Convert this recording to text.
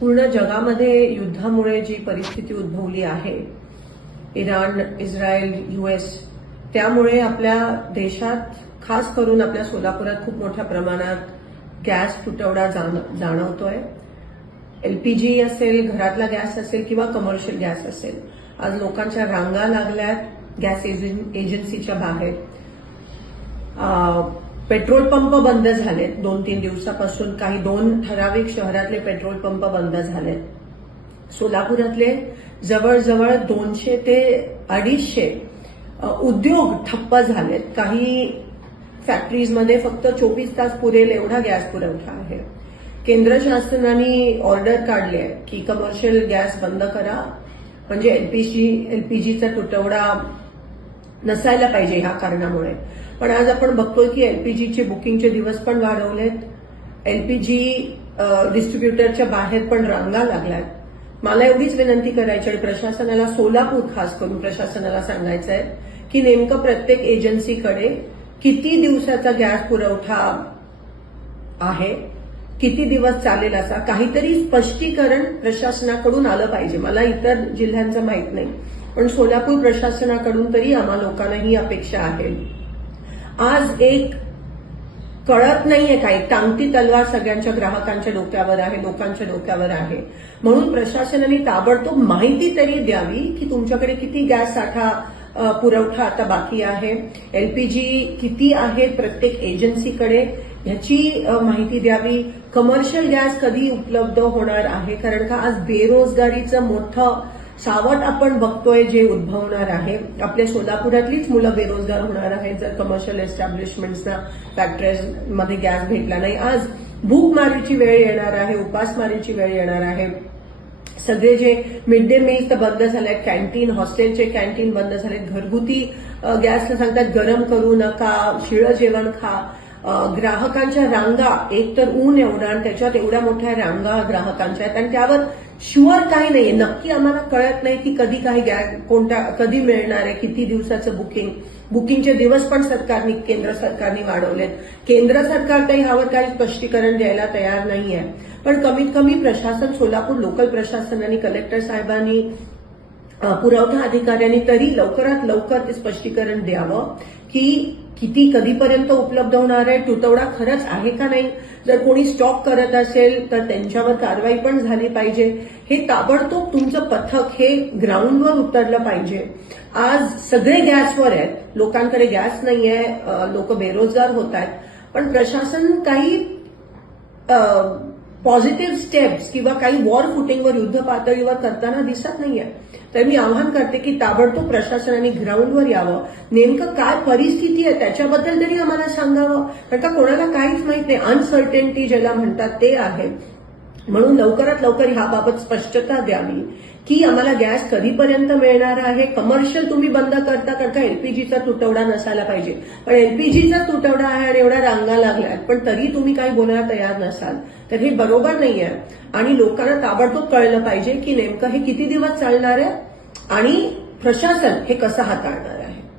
पूर्ण जगामध्ये युद्धामुळे जी परिस्थिती उद्भवली आहे, इराण, इस्रायल, US, त्यामुळे आपल्या देशात खास करून आपल्या सोलापुरात खूप मोठ्या प्रमाणात गॅस तुटवडा जाणवतोय. LPG असेल, घरातला गॅस असेल किंवा कमर्शियल गॅस असेल. आज लोकांच्या रांगा लागल्यात गॅस एजन्सीच्या बाहेर. पेट्रोल पंप बंद झालेत 2-3 दिवसापासून. काही 2 ठराविक शहरातले पेट्रोल पंप बंद झालेत. सोलापुरातले जवळजवळ 200 ते 250 उद्योग ठप्प झालेत. काही फॅक्टरीजमध्ये फक्त 24 तास पुरेल एवढा गॅस पुरवठा आहे. केंद्र शासनाने ऑर्डर काढली आहे की कमर्शियल गॅस बंद करा, म्हणजे एलपीजीचा तुटवडा नसायला पाहिजे ह्या कारणामुळे. पण आज आपण बघतोय की एलपीजीचे बुकिंगचे दिवस पण वाढवलेत. एलपीजी डिस्ट्रीब्युटरच्या बाहेर पण रांगा लागल्यात. मला एवढीच विनंती करायची आणि प्रशासनाला, सोलापूर खास करून प्रशासनाला सांगायचं आहे की नेमकं प्रत्येक एजन्सीकडे किती दिवसाचा गॅस पुरवठा आहे, किती दिवस चालेल, असा काहीतरी स्पष्टीकरण प्रशासनाकडून आलं पाहिजे. मला इतर जिल्ह्यांचं माहित नाही, पण सोलापूर प्रशासनाकडून तरी आम्हा लोकांना ही अपेक्षा आहे. आज एक कळत नाहीये, काही टांगती तलवार सगळ्यांच्या ग्राहकांच्या डोक्यावर आहे, लोकांच्या डोक्यावर आहे. म्हणून प्रशासनाने ताबडतोब माहिती तरी द्यावी की तुमच्याकडे किती गॅस साठा पुरवठा आता बाकी आहे, एलपीजी किती आहेत प्रत्येक एजन्सीकडे, ह्याची माहिती द्यावी. कमर्शियल गॅस कधी उपलब्ध होणार आहे, कारण का आज बेरोजगारीचं मोठं सावट आपण बघतोय जे उद्भवणार आहे. आपल्या सोलापुरातलीच मुलं बेरोजगार होणार आहेत जर कमर्शियल एस्टॅब्लिशमेंट्सना, फॅक्टरीजमध्ये गॅस भेटला नाही. आज भूकमारीची वेळ येणार आहे, उपासमारीची वेळ येणार आहे. सगळे जे मिड डे मील्स तर बंद झालेत, कॅन्टीन, हॉस्टेलचे कॅन्टीन बंद झालेत. घरगुती गॅसला सांगतात गरम करू नका, शिळं जेवण खा. ग्राहकांच्या रांगा, एक तर ऊन एवढं आणि त्याच्यात एवढ्या मोठ्या रांगा ग्राहकांच्या आहेत आणि त्यावर शुअर काही नाहीये. नक्की आम्हाला कळत नाही की कधी काही गॅस कधी मिळणार आहे, किती दिवसाचं बुकिंगचे दिवस पण केंद्र सरकारने वाढवलेत. केंद्र सरकार काही ह्यावर काही स्पष्टीकरण द्यायला तयार नाहीये. पण कमीत कमी प्रशासन, सोलापूर लोकल प्रशासनाने, कलेक्टर साहेबांनी, पुरवठा अधिकाऱ्यांनी तरी लवकरात लवकर ते स्पष्टीकरण द्यावं की किती कधीपर्यंत उपलब्ध होणार आहे, तुटवडा खरंच आहे का नाही. जर कोणी स्टॉक करत असेल तर त्यांच्यावर कारवाई पण झाली पाहिजे. हे ताबडतोब तुमचं पथक हे ग्राउंडवर उतरलं पाहिजे. आज सगळे गॅसवर आहेत, लोकांकडे गॅस नाहीये, लोक बेरोजगार होत आहेत, पण प्रशासन काही पॉझिटिव्ह स्टेप्स किंवा काही वॉर फुटिंगवर, युद्ध पातळीवर करताना दिसत नाहीये. तर मी आवाहन करते की ताबडतोब प्रशासनाने ग्राउंडवर यावं. नेमकं काय परिस्थिती आहे त्याच्याबद्दल तरी आम्हाला सांगावं, कारण का कोणाला काहीच माहित नाही. अनसर्टेनिटी ज्याला म्हणतात ते आहे. म्हणून लवकरात लवकर ह्याबाबत स्पष्टता द्यावी की आम्हाला गॅस कधीपर्यंत मिळणार आहे. कमर्शियल तुम्ही बंद करता, कारण का एलपीजीचा तुटवडा नसायला पाहिजे, पण एलपीजीचा तुटवडा आहे आणि एवढ्या रांगा लागल्यात, पण तरी तुम्ही काही बोलायला तयार नसाल, तर हे बरोबर नाहीये. आणि लोकांना ताबडतोब कळलं पाहिजे की नेमकं हे किती दिवस चालणार आहे आणि प्रशासन हे कसं हाताळणार.